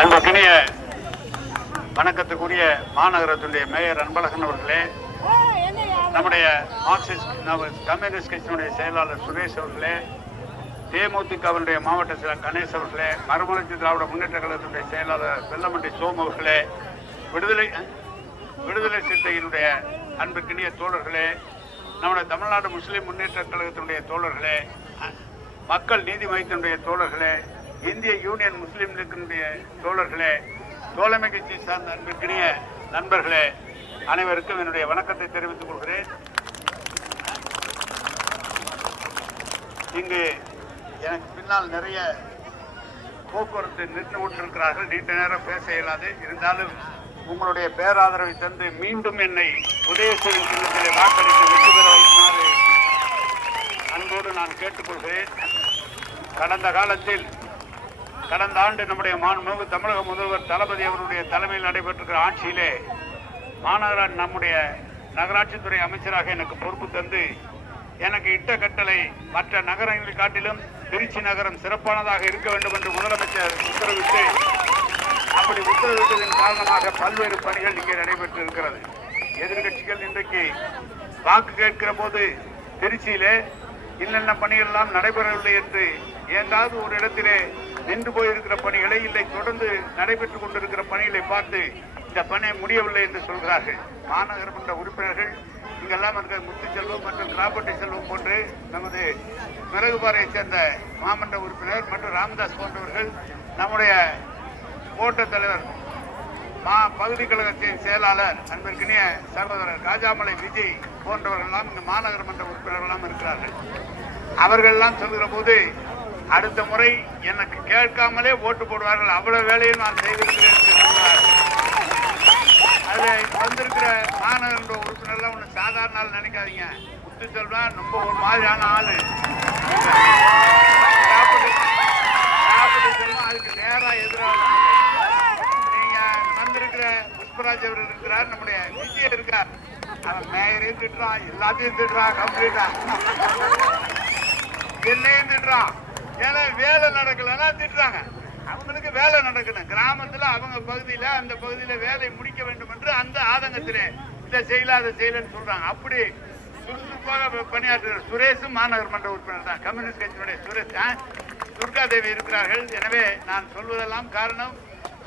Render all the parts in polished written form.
அன்புக்கினிய வணக்கத்துக்குரிய மாநகரத்துடைய மேயர் அன்பழகன் அவர்களே, நம்முடைய மார்க்சிஸ்ட் கம்யூனிஸ்ட் கட்சியினுடைய செயலாளர் சுரேஷ் அவர்களே, தேமுதிகவினுடைய மாவட்ட செயலர் கணேஷ் அவர்களே, மறுமலர்ச்சி திராவிட முன்னேற்ற கழகத்தினுடைய செயலாளர் வெள்ளமண்டி சோம் அவர்களே, விடுதலை சிறுத்தையினுடைய அன்புக்கினிய தோழர்களே, நம்முடைய தமிழ்நாடு முஸ்லிம் முன்னேற்ற கழகத்தினுடைய தோழர்களே, மக்கள் நீதி மையத்தினுடைய தோழர்களே, இந்திய யூனியன் முஸ்லீம் லீக்கினுடைய தோழர்களே, தோழமை கட்சி சார்ந்த அன்பிற்கினிய நண்பர்களே, அனைவருக்கும் என்னுடைய வணக்கத்தை தெரிவித்துக் கொள்கிறேன். இங்கு எனக்கு பின்னால் நிறைய போக்குவரத்து நிறுத்தி விட்டிருக்கிறார்கள். நீண்ட நேரம் பேச இயலாது. இருந்தாலும் உங்களுடைய பேராதரவை தந்து மீண்டும் என்னை உதயசூரியன் சின்னத்திலே வாக்களித்து வெற்றி பெற வைக்குமாறு அன்போடு நான் கேட்டுக்கொள்கிறேன். கடந்த ஆண்டு நம்முடைய மாண்புமிகு தமிழக முதல்வர் தளபதி அவருடைய தலைமையில் நடைபெற்றிருக்கிற ஆட்சியிலே நம்முடைய நகராட்சித்துறை அமைச்சராக எனக்கு பொறுப்பு தந்து எனக்கு இட்ட கட்டளை மற்ற நகரங்களை காட்டிலும் திருச்சி நகரம் சிறப்பானதாக இருக்க வேண்டும் என்று முதலமைச்சர் உத்தரவிட்டு, அப்படி உத்தரவிட்டதன் காரணமாக பல்வேறு பணிகள் இங்கே நடைபெற்று இருக்கிறது. எதிர்கட்சிகள் இன்றைக்கு வாக்கு கேட்கிற போது திருச்சியிலே இன்னென்ன பணிகள் எல்லாம் நடைபெறவில்லை என்று எங்காவது ஒரு இடத்திலே நின்று போயிருக்கிற பணிகளை இல்லை தொடர்ந்து நடைபெற்றுக் கொண்டிருக்கிற பணிகளை பார்த்து இந்த பணி முடியவில்லை என்று சொல்கிறார்கள். மாநகரமன்ற உறுப்பினர்கள் இங்கெல்லாம் இருக்கிற முத்துச்செல்வம் மற்றும் கிராப்பட்டி செல்வம் போன்று நமது மிளகுபாறையை சேர்ந்த மாமன்ற உறுப்பினர் மற்றும் ராமதாஸ் போன்றவர்கள், நம்முடைய கோட்ட தலைவர் பகுதி கழகத்தின் செயலாளர் அன்பிற்கினிய சகோதரர் காஜாமலை விஜய் போன்றவர்கள்லாம் இந்த மாநகரமன்ற உறுப்பினர்கள்லாம் இருக்கிறார்கள். அவர்கள்லாம் சொல்கிற போது அடுத்த முறை எனக்கு கேட்காமலே ஓட்டு போடுவார்கள், அவ்வளவு வேலையும் நான் செய்திருக்கிறேன் என்று சொல்கிறார்கள். அதில் வந்திருக்கிற மாநகர உறுப்பினர்லாம் ஒன்று சாதாரண ஆள் நினைக்காதீங்க. முத்துச்செல்வன் ரொம்ப ஒரு மாதிரியான ஆளு. அதுக்கு நேரா எதிராக நீங்க வந்திருக்கிற புஷ்பராஜ் அவர் இருக்கிறார், நம்முடைய விஜய் இருக்கார். அவன் மேயரையும் திட்டுறான், எல்லாத்தையும் திட்டுறான், கம்ப்ளீட்டா என்னையும் திட்டுறான். ஏன்னா வேலை நடக்கலன்னா திட்டுறாங்க. அவங்களுக்கு வேலை நடக்கணும். கிராமத்துல அவங்க பகுதியில அந்த பகுதியில வேலை முடிக்க வேண்டும் என்று அந்த ஆதங்கத்திலே இதை செய்யல அதை செய்யலன்னு சொல்றாங்க. அப்படி சுறுசுறுப்பாக பணியாற்றுகிற சுரேஷும் மாநகர் மன்ற உறுப்பினர் தான். கம்யூனிஸ்ட் கட்சியினுடைய சுரேஷ் தான், துர்காதேவி இருக்கிறார்கள். எனவே நான் சொல்வதெல்லாம் காரணம்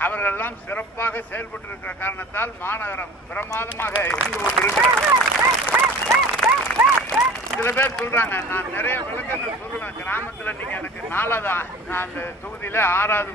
அவர்கள் எல்லாம் சிறப்பாக செயல்பட்டு இருக்கிற காரணத்தால் மாநகரம் பிரமாதமாக இருந்து கொண்டிருக்கிறது. சில பேர் சொல்றாங்க, நான் நிறைய விளக்கங்கள் சொல்லுவேன். கிராமத்துல நீங்க எனக்கு 4வது நான் அந்த தொகுதியில 6வது